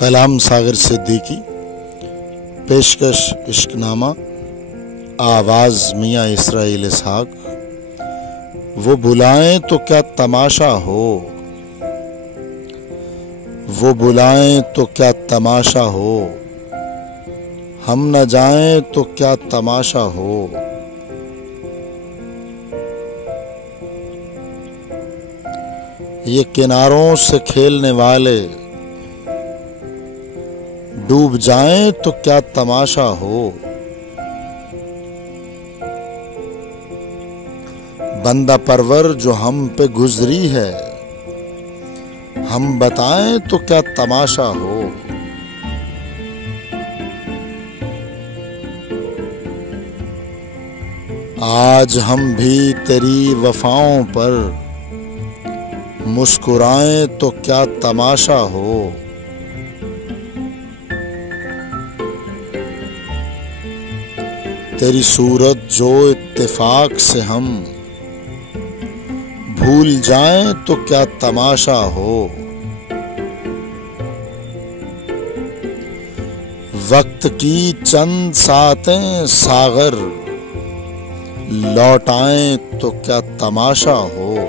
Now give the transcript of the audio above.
कलाम सागर सिद्दीकी, पेशकश इश्कनामा, आवाज़ मियाँ इसराइल इसहाक। वो बुलाएं तो क्या तमाशा हो, वो बुलाएं तो क्या तमाशा हो, हम न जाएं तो क्या तमाशा हो। ये किनारों से खेलने वाले डूब जाएं तो क्या तमाशा हो। बंदा परवर जो हम पे गुजरी है, हम बताएं तो क्या तमाशा हो। आज हम भी तेरी वफाओं पर मुस्कुराएं तो क्या तमाशा हो। तेरी सूरत जो इत्तेफाक से हम भूल जाएं तो क्या तमाशा हो। वक्त की चंद सातें सागर लौटाएं तो क्या तमाशा हो।